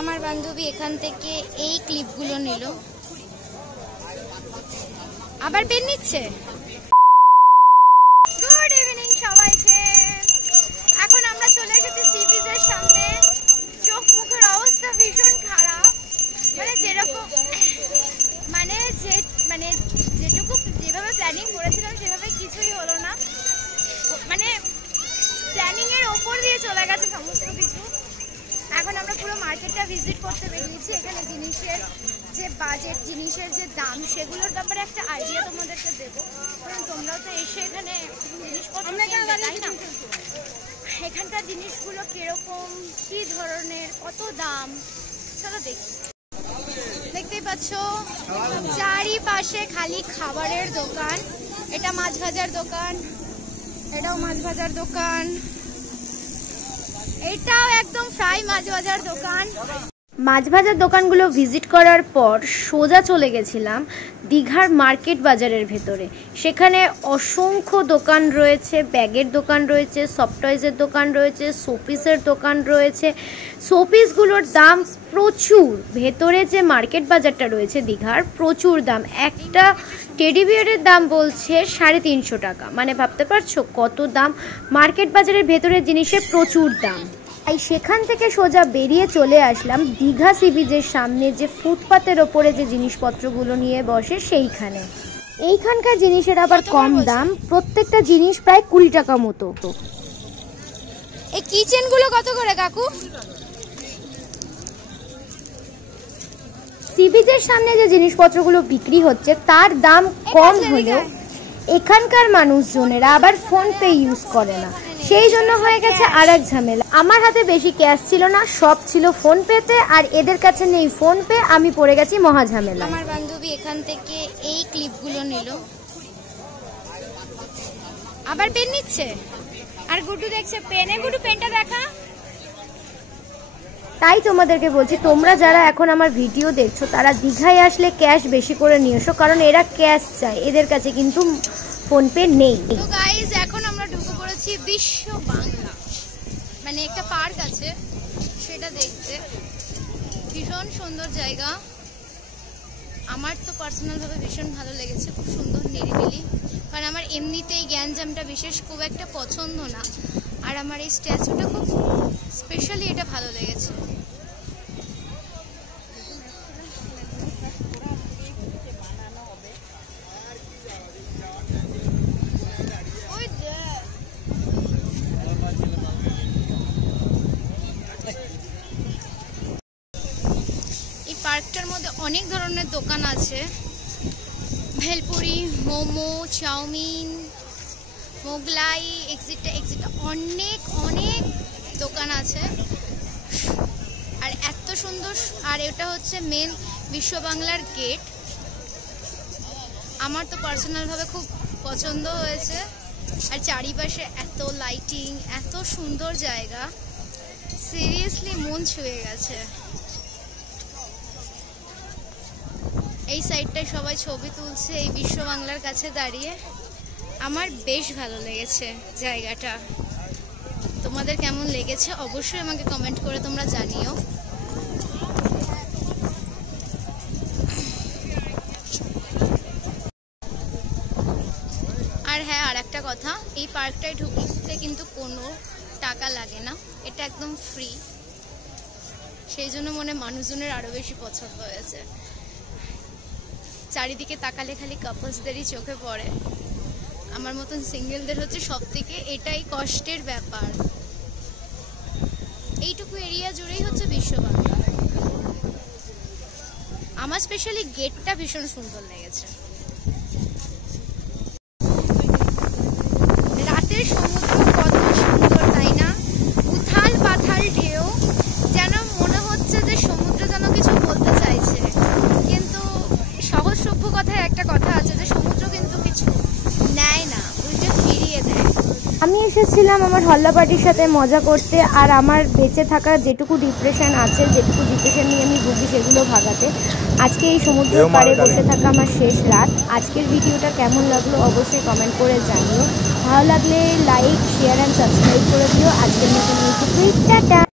আমার বান্ধবী এখান থেকে এই ক্লিপগুলো নিল, আবার পেন নিচ্ছে। গুড ইভিনিং সবাইকে। এখন আমরা চলে এসেছি সি বিচের সামনে। চোখ মুখের অবস্থা ভীষণ খারাপ, মানে যেটুকু যেভাবে প্ল্যানিং করেছিলাম সেভাবে কিছুই হলো না। মানে প্ল্যানিং এর ওপর দিয়ে চলে গেছে সমস্ত কিছু। এখন আমরা পুরো মার্কেটটা ভিজিট করতে বেরিয়েছি। এখানে জিনিসের যে বাজেট, জিনিসের যে দাম, সেগুলোর ব্যাপারে একটা আইডিয়া তোমাদেরকে দেবো, কারণ তোমরাও তো এসে এখানে জিনিসপত্র কিনবে, তাই না? এখানকার জিনিসগুলো কিরকম, কি ধরনের, কত দাম, চলো দেখি। দেখতেই পাচ্ছ চারিপাশে খালি খাবারের দোকান। এটা মাছ ভাজার দোকান, এটাও মাছ ভাজার দোকান, এটাও একদম ফ্রাই মাছ ভাজার দোকান। মাছ ভাজার দোকানগুলো ভিজিট করার পর সোজা চলে গেছিলাম দীঘার মার্কেট বাজারের ভেতরে। সেখানে অসংখ্য দোকান রয়েছে, ব্যাগের দোকান রয়েছে, সফট টয়েসের দোকান রয়েছে, শোপিসের দোকান রয়েছে। শোপিসগুলোর দাম প্রচুর। ভেতরে যে মার্কেট বাজারটা রয়েছে দীঘার, প্রচুর দাম। একটা টেডি বিয়ারের দাম বলছে 350 টাকা। মানে ভাবতে পারছো কত দাম। মার্কেট বাজারের ভেতরের জিনিসের প্রচুর দাম। তাই সেখান থেকে সোজা বেরিয়ে চলে আসলাম দীঘা সি বিচের সামনে যে ফুটপাতের ওপরে যে জিনিসপত্রগুলো নিয়ে বসে সেইখানে। এইখানকার জিনিসের আবার কম দাম, প্রত্যেকটা জিনিস প্রায় 20 টাকা মতো। এই কিচেনগুলো কত করে কাকু? সি বিচের সামনে যে জিনিসপত্রগুলো বিক্রি হচ্ছে তার দাম কম হলেও এখানকার মানুষজনেরা আবার ফোন পে ইউজ করে না, সেই জন্য হয়ে গেছে আর এক ঝামেলা। আমার হাতে বেশি ক্যাশ ছিল না, সব ছিল ফোন পেতে, আর এদের কাছে নেই ফোন পে। আমি পড়ে গেছি মহা ঝামেলা। আমার বান্ধবী এখান থেকে এই ক্লিপগুলো নিল, আবার পেন নিচ্ছে, আর গুড্ডু দেখছে পেনে। গুড্ডু পেনটা দেখা। তাই তোমাদেরকে বলছি, তোমরা যারা এখন আমার ভিডিও দেখছো তারা দীঘায় আসলে ক্যাশ বেশি করে নিয়ে এসো, কারণ এরা ক্যাশ চায়, এদের কাছে কিন্তু ফোন পে নেই। তো গাইস, এখন আমরা ঢুকে পড়েছি বিশ্ব বাংলা, মানে একটা পার্ক আছে সেটা দেখতে। ভীষণ সুন্দর জায়গা, আমার তো পার্সোনাল ভাবে ভীষণ ভালো লেগেছে। খুব সুন্দর, নিরিবিলি। কারণ আমার এমনিতেই গ্যাঞ্জামটা বিশেষ খুব একটা পছন্দ না, আর আমার এই স্ট্যাচুটা খুব স্পেশালি এটা ভালো লেগেছে। পার্কটার মধ্যে অনেক ধরনের দোকান আছে, ভেলপুরি, মোমো, চাউমিন, মোগলাই, এক্সিটা অনেক অনেক দোকান আছে। আর এত সুন্দর, আর এটা হচ্ছে মেন বিশ্ব বাংলার গেট। আমার তো পার্সোনালভাবে খুব পছন্দ হয়েছে। আর চারিপাশে এত লাইটিং, এত সুন্দর জায়গা, সিরিয়াসলি মন ছুঁয়ে গেছে। এই সাইডটায় সবাই ছবি তুলছে এই বিশ্ব বাংলার কাছে দাঁড়িয়ে। আমার বেশ ভালো লেগেছে জায়গাটা। তোমাদের কেমন লেগেছে অবশ্যই আমাকে কমেন্ট করে তোমরা জানিও। আর হ্যাঁ, আর একটা কথা, এই পার্কটায় ঢুকতে কিন্তু কোনো টাকা লাগে না, এটা একদম ফ্রি। সেই জন্য মনে মানুষজনের আরো বেশি পছন্দ হয়েছে। চারিদিকে তাকালে খালি কাপলসদেরই চোখে পড়ে। আমার মতন সিঙ্গেলদের হচ্ছে সব থেকে এটাই কষ্টের ব্যাপার। এইটুকু এরিয়া জুড়েই হচ্ছে বিশ্ব বাংলা। আমার স্পেশালি গেটটা ভীষণ সুন্দর লেগেছে। রাতের সমুদ্র কত সুন্দর, তাই না? উথাল পাথাল ঢেউ, যেন মনে হচ্ছে যে সমুদ্র যেন কিছু বলতে চাইছে। কিন্তু সহজ সভ্য কথায় একটা কথা আছে যে সমুদ্র কিন্তু কিছু নেয় না, উল্টে ফিরিয়ে দেয়। আমি এসেছিলাম আমার হল্লা পার্টির সাথে মজা করতে, আর আমার বেঁচে থাকা যেটুকু ডিপ্রেশন আছে, যেটুকু ডিপ্রেশন নিয়ে আমি ভুগি, সেগুলো ভাগাতে আজকে এই সমুদ্রের পাড়ে বসে থাকা আমার শেষ রাত। আজকের ভিডিওটা কেমন লাগলো অবশ্যই কমেন্ট করে জানিও। ভালো লাগলে লাইক, শেয়ার অ্যান্ড সাবস্ক্রাইব করে দিও। আজকের মতন টাটা।